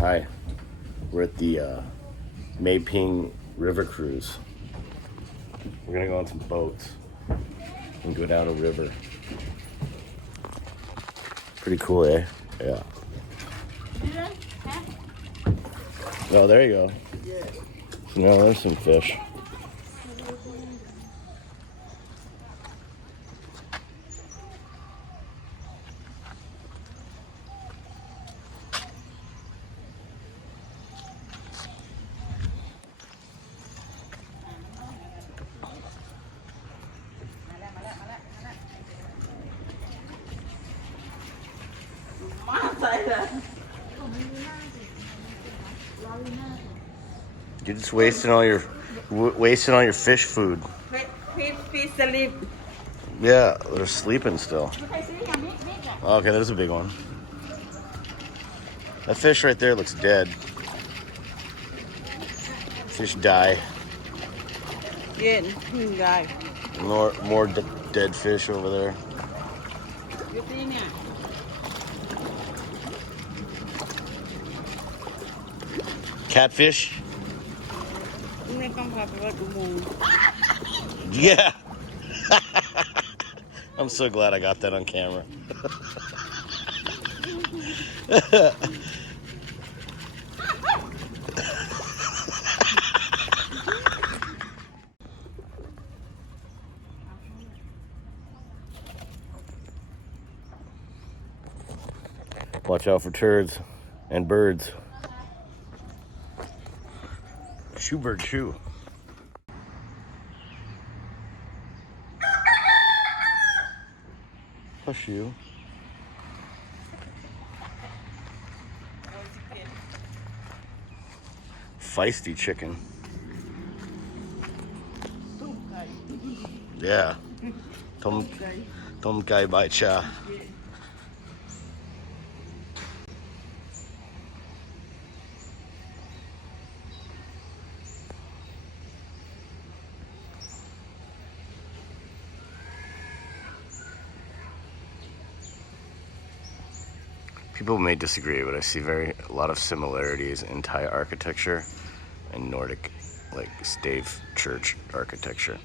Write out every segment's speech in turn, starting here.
Hi, we're at the Mae Ping River cruise. We're gonna go on some boats and go down a river. Pretty cool, eh? Yeah. Oh, there you go. No, there's some fish. You're just wasting all your fish food. Fish sleep. Yeah, they're sleeping still. Okay, there's a big one. That fish right there looks dead. Fish die. Yeah, guy. More dead fish over there. Catfish? Yeah. I'm so glad I got that on camera. Watch out for turds and birds. Shoo bird shoo. Hush you. Feisty chicken. Yeah. Tom kai bai cha. People may disagree, but I see a lot of similarities in Thai architecture and Nordic, like stave church architecture.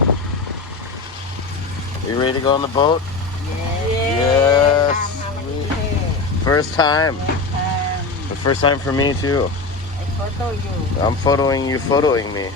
Are you ready to go on the boat? Yes. First time. The first time for me too. I photo you. I'm photoing you, photoing me.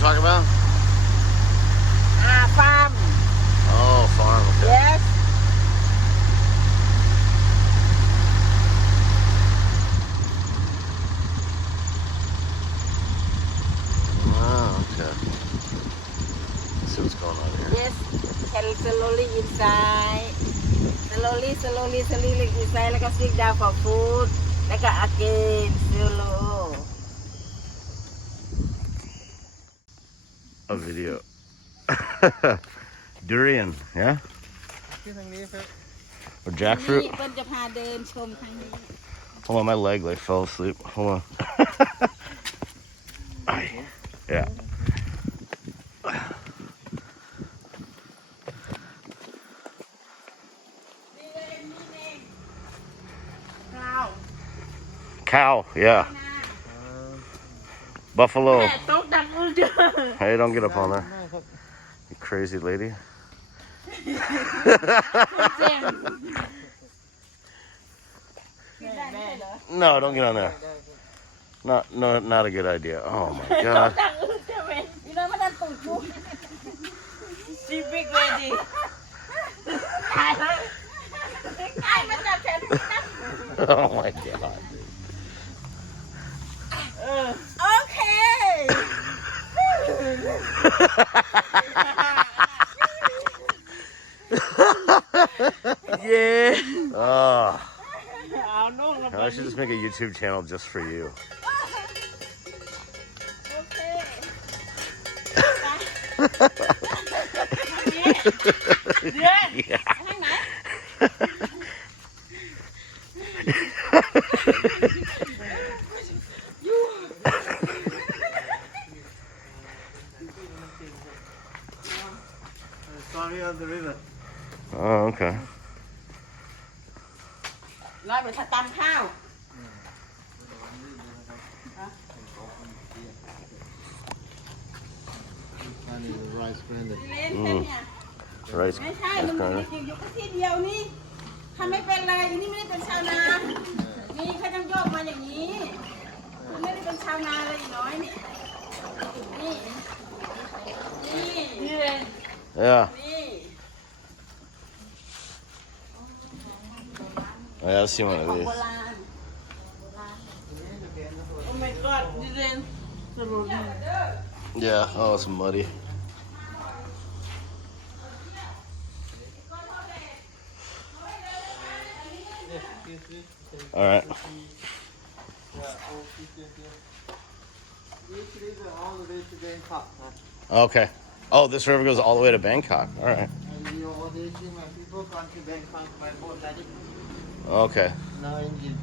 talking about? Farm. Oh, farm. Okay. Yes. Oh, okay. Let's see what's going on here. Yes. Can slowly inside. Slowly inside. Like a sit down for food. Like a again slow. A video. Durian, yeah? Or jackfruit? Hold on, my leg like fell asleep. Hold on. Yeah. Cow, yeah. Buffalo. Hey, don't get up on there. You crazy lady. No, don't get on there. Not a good idea. Oh my god. She big lady. Oh my god. Okay. Yeah. Oh. I should just make a YouTube channel just for you. Okay. Yeah. Sorry on the river. Oh, okay. ร้อยไปตำข้าว Rice blended. เล่นแต่เนี่ย Rice. ไม่ใช่มันอยู่แค่ที่เดียวนี่ทำไม่เป็นเลยนี่ไม่ได้เป็นชาวนา นี่เขาต้องโยกมาอย่างนี้คุณไม่ได้เป็นชาวนาเลยน้อยนี่นี่นี่เลย Yeah. นี่ I gotta see one of ของ these. โบราณโอ้ my god นี่เลยสรุป Yeah. Oh, it's muddy. All right. All the way to Bangkok. Okay. Oh, this river goes all the way to Bangkok. All right. And you all the people gone to Bangkok by boat like it. Okay. Now in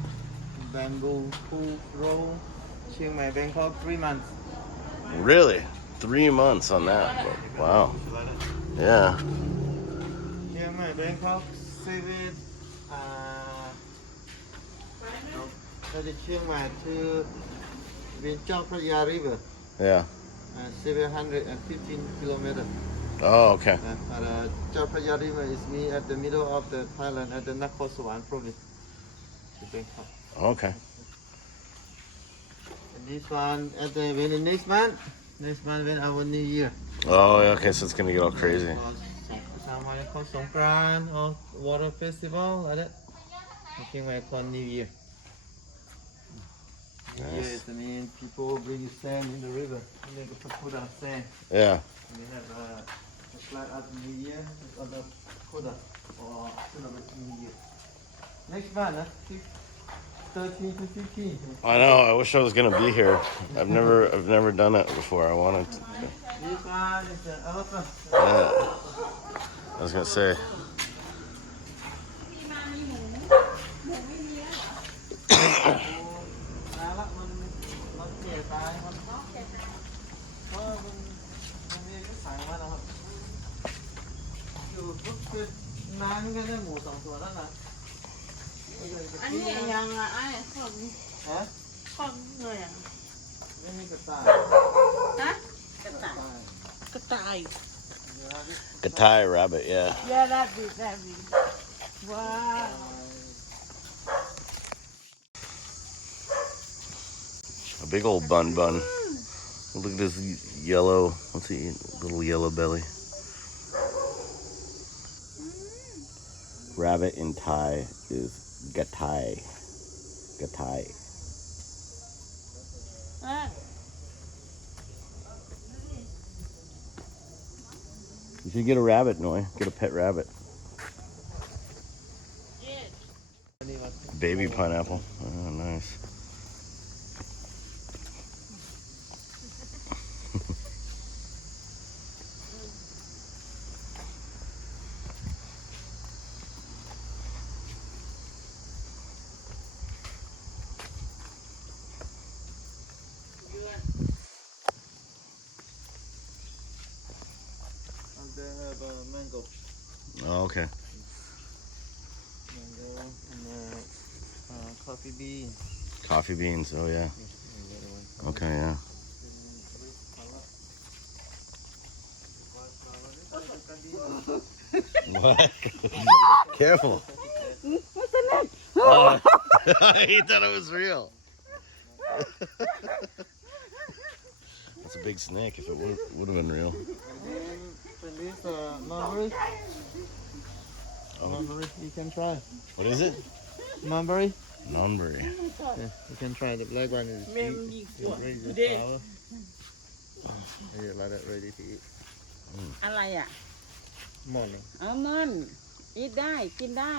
bamboo pool roll, Chiang Mai, Bangkok, 3 months. Really? 3 months on that. Wow. Yeah. Chiang Mai, Bangkok, 7. Từ Chiang Mai to Vientiane Praya River, Yeah. 715 kilometers. Oh, okay. Chao Phraya River is me at the middle of the Thailand at the Nakhon Sawan province. To Bangkok. Okay. And this one at the when the next month when our New Year. Oh, yeah, okay. So it's gonna get all crazy. Someone called Songkran or water festival like that. I think we call New Year. New Year Nice. is the mean people bring sand in the river. And they put out sand. Yeah. And we have a flat up New Year on the Koda or celebrate New Year. Next month, 13 to 15. I know. I wish I was gonna be here. I've never done it before. I wanted to. This one is an elephant. Yeah. I was gonna say. Anh nhẹ nhàng là ai không Hả? không người à Cái này cật tài. hả cái tài A Thai rabbit, yeah. yeah that be wow A big old bun. Look at this yellow, what's he eating? Little yellow belly. Rabbit in Thai is gatai. Gatai. You should get a rabbit, Noi. Get a pet rabbit. Baby pineapple. Oh, nice. They have mango. Oh, okay. Mango and coffee bean. Coffee beans. Oh, yeah. Okay, yeah. What? Careful. Oh, he thought it was real. That's a big snake. If it would have been real. This mulberry. Mulberry, you can try. What is it? Mulberry. Nonberry. Yeah, you can try. The black one is ready to sour. You like that ready to eat. อะไรอ่ะ Morning. อัลมอนด์อีทได้กินได้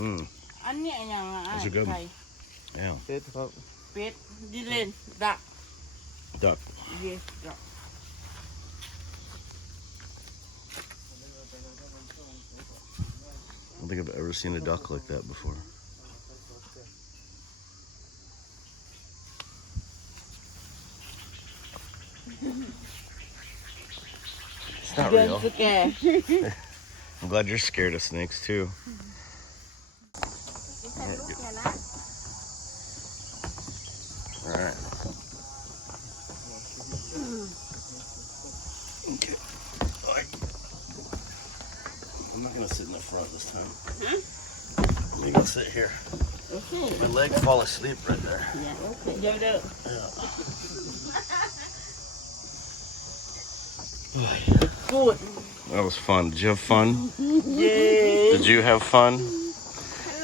Mm. อันเนี้ยอย่างอ่ะ Those are good. ไก่ Yeah. เป็ดครับ เป็ดดิเลนดัก Duck. เยสดัก I don't think I've ever seen a duck like that before. It's not เดิน real. สแกร์ I'm glad you're scared of snakes too. ใส่ลูกแกนะ All right. Okay. I'm not gonna sit in the front this time. Huh? I'm gonna sit here. โอเค My leg fall asleep right there. โอเคเดี๋ยวเด้อ กูด That was fun. Did you have fun? เย้ Did you have fun?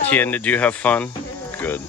Tien, did you have fun? Good.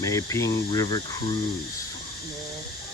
Mae Ping River Cruise. Yeah.